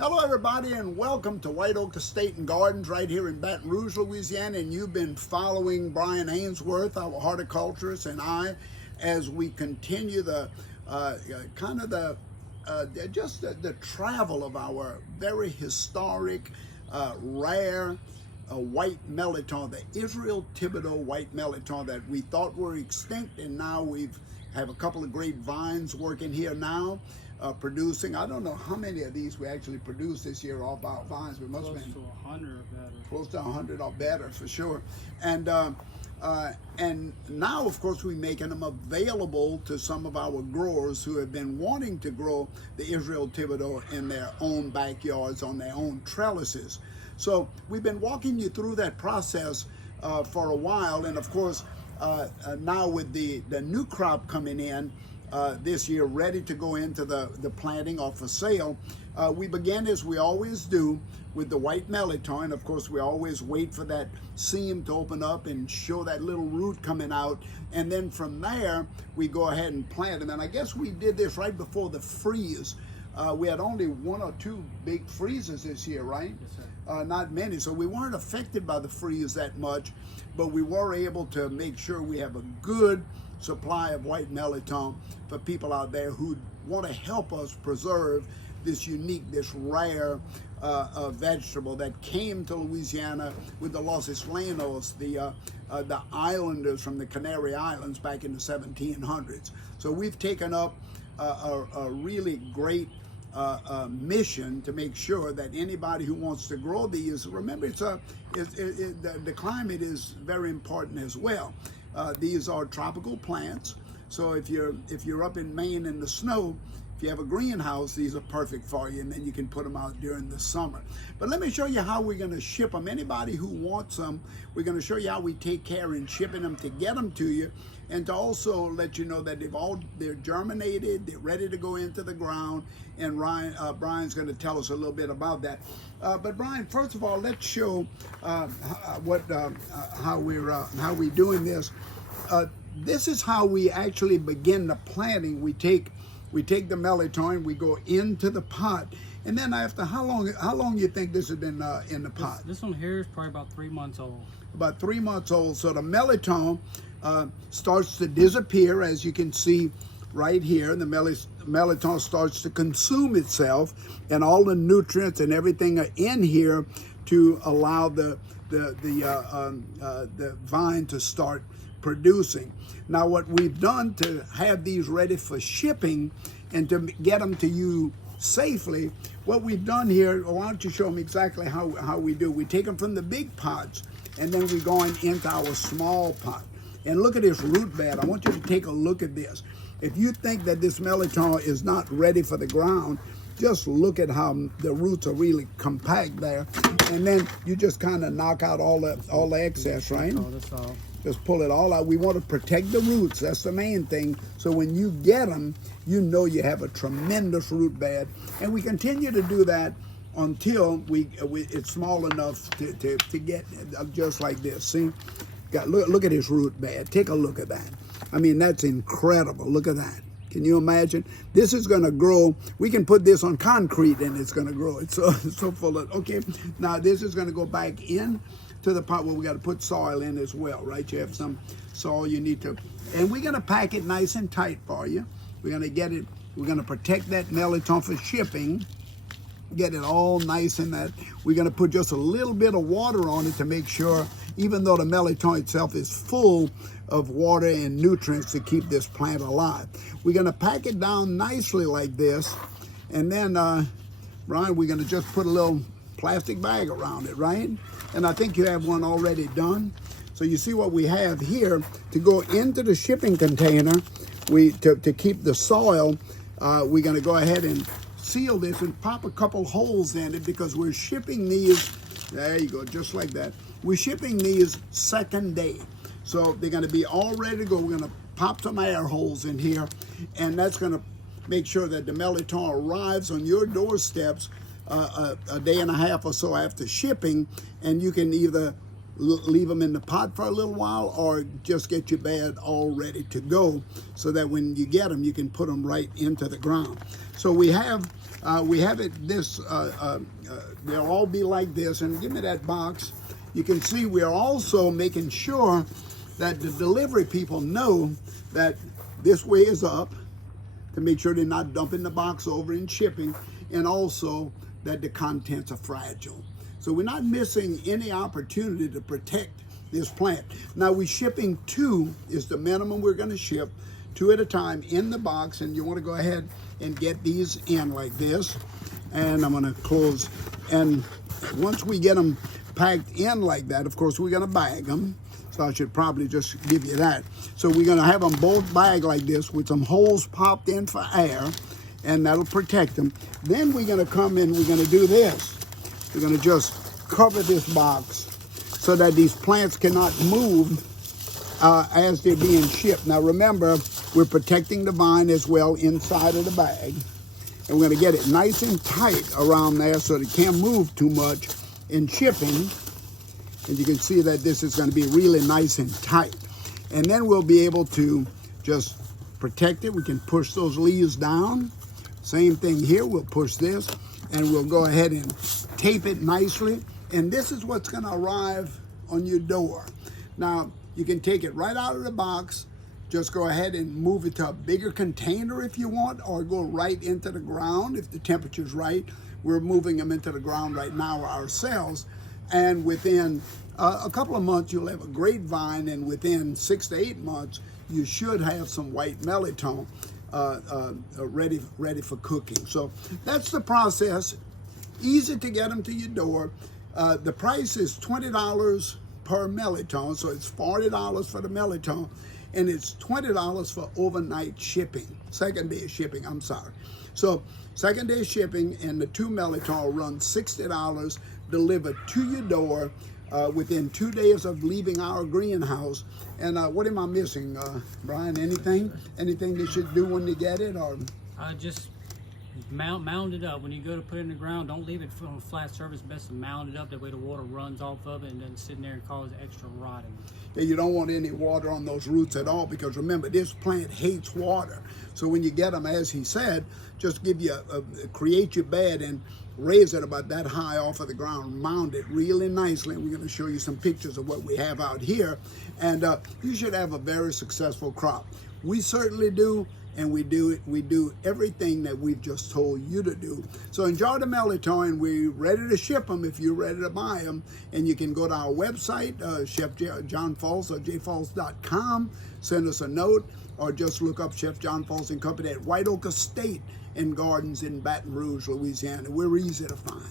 Hello, everybody, and welcome to White Oak Estate and Gardens right here in Baton Rouge, Louisiana. And you've been following Brian Ainsworth, our horticulturist, and I, as we continue the the travel of our very historic, rare white melitone, the Israel Thibodeau white melitone that we thought were extinct, and now we've have a couple of great vines working here now. Producing, I don't know how many of these we actually produced this year off our vines. We must have been close to 100 or better. Close to 100 or better for sure. And now, of course, we're making them available to some of our growers who have been wanting to grow the Israel Thibodeau in their own backyards, on their own trellises. So we've been walking you through that process for a while, and of course, now with the new crop coming in, this year, ready to go into the planting or for sale. We began, as we always do, with the white melitone. Of course, we always wait for that seam to open up and show that little root coming out. And then from there, we go ahead and plant them. And I guess we did this right before the freeze. We had only one or two big freezes this year, right? Yes, sir. Not many. So we weren't affected by the freeze that much, but we were able to make sure we have a good supply of white melitone for people out there who want to help us preserve this unique, this rare vegetable that came to Louisiana with the Los Islenos, the islanders from the Canary Islands back in the 1700s. So we've taken up a really great mission to make sure that anybody who wants to grow these, remember, the climate is very important as well. These are tropical plants, so if you're up in Maine in the snow, if you have a greenhouse, these are perfect for you, and then you can put them out during the summer. But let me show you how we're going to ship them. Anybody who wants them, we're going to show you how we take care in shipping them to get them to you, and to also let you know that they're germinated, they're ready to go into the ground, and Brian's going to tell us a little bit about that. But Brian, first of all, let's show how we're doing this. This is how we actually begin the planting. We take the melitone, we go into the pot, and then after how long you think this has been in the pot? This one here is probably about 3 months old. About 3 months old. So the melitone starts to disappear, as you can see right here. The melitone starts to consume itself, and all the nutrients and everything are in here to allow the vine to start producing. Now, what we've done to have these ready for shipping and to get them to you safely, what we've done here, why don't you show them exactly how we do. We take them from the big pots, and then we're going into our small pot. And look at this root bed. I want you to take a look at this. If you think that this melitone is not ready for the ground, just look at how the roots are really compact there. And then you just kind of knock out all the excess, right? Oh, that's all. Just pull it all out. We want to protect the roots. That's the main thing. So when you get them, you know you have a tremendous root bed. And we continue to do that until it's small enough to get just like this. See? Look at this root bed. Take a look at that. I mean, that's incredible. Look at that. Can you imagine? This is going to grow. We can put this on concrete and it's going to grow. It's so full of, okay. Now this is going to go back in to the pot where we got to put soil in as well, right? You have some soil you need to, and we're going to pack it nice and tight for you. We're going to get it, we're going to protect that melitone for shipping, get it all nice in that. We're going to put just a little bit of water on it to make sure, even though the melitone itself is full of water and nutrients to keep this plant alive. We're going to pack it down nicely like this, and then, Brian, we're going to just put a little plastic bag around it, right? And I think you have one already done. So you see what we have here to go into the shipping container. To keep the soil, we're going to go ahead and seal this and pop a couple holes in it because we're shipping these. There you go, just like that. We're shipping these second day. So they're going to be all ready to go. We're going to pop some air holes in here, and that's going to make sure that the melitone arrives on your doorsteps a day and a half or so after shipping, and you can either leave them in the pot for a little while, or just get your bed all ready to go so that when you get them, you can put them right into the ground. So we have it this, they'll all be like this. And give me that box. You can see we are also making sure that the delivery people know that this way is up, to make sure they're not dumping the box over and shipping, and also that the contents are fragile. So we're not missing any opportunity to protect this plant. Now we're shipping 2 is the minimum we're gonna ship, 2 at a time in the box, and you wanna go ahead and get these in like this. And I'm gonna close, and once we get them packed in like that, of course we're gonna bag them. So I should probably just give you that. So we're gonna have them both bagged like this with some holes popped in for air, and that'll protect them. Then we're gonna come in, we're gonna do this. We're gonna just cover this box so that these plants cannot move as they're being shipped. Now remember, we're protecting the vine as well inside of the bag. And we're gonna get it nice and tight around there so it can't move too much in shipping. And you can see that this is gonna be really nice and tight. And then we'll be able to just protect it. We can push those leaves down. Same thing here, we'll push this, and we'll go ahead and tape it nicely. And this is what's gonna arrive on your door. Now, you can take it right out of the box, just go ahead and move it to a bigger container if you want, or go right into the ground if the temperature's right. We're moving them into the ground right now ourselves. And within a couple of months, you'll have a great vine, and within 6 to 8 months, you should have some white melitone ready for cooking. So that's the process. Easy to get them to your door. The price is $20 per melitone, so it's $40 for the melitone, and it's $20 for overnight shipping, second day shipping, I'm sorry. So second day shipping, and the 2 melitone runs $60, delivered to your door within 2 days of leaving our greenhouse. And what am I missing, Brian? Anything they should do when they get it? Or Just mound it up. When you go to put it in the ground, don't leave it on a flat surface. Best to mound it up. That way the water runs off of it and doesn't sit in there and cause extra rotting. Yeah, you don't want any water on those roots at all, because remember, this plant hates water. So when you get them, as he said, just create your bed and raise it about that high off of the ground, mound it really nicely. And we're going to show you some pictures of what we have out here. And you should have a very successful crop. We certainly do. And we do everything that we've just told you to do. So enjoy the melitone. We're ready to ship them if you're ready to buy them. And you can go to our website, Chef John Fultz, or jfultz.com. Send us a note, or just look up Chef John Fultz and Company at White Oak Estate and Gardens in Baton Rouge, Louisiana. We're easy to find.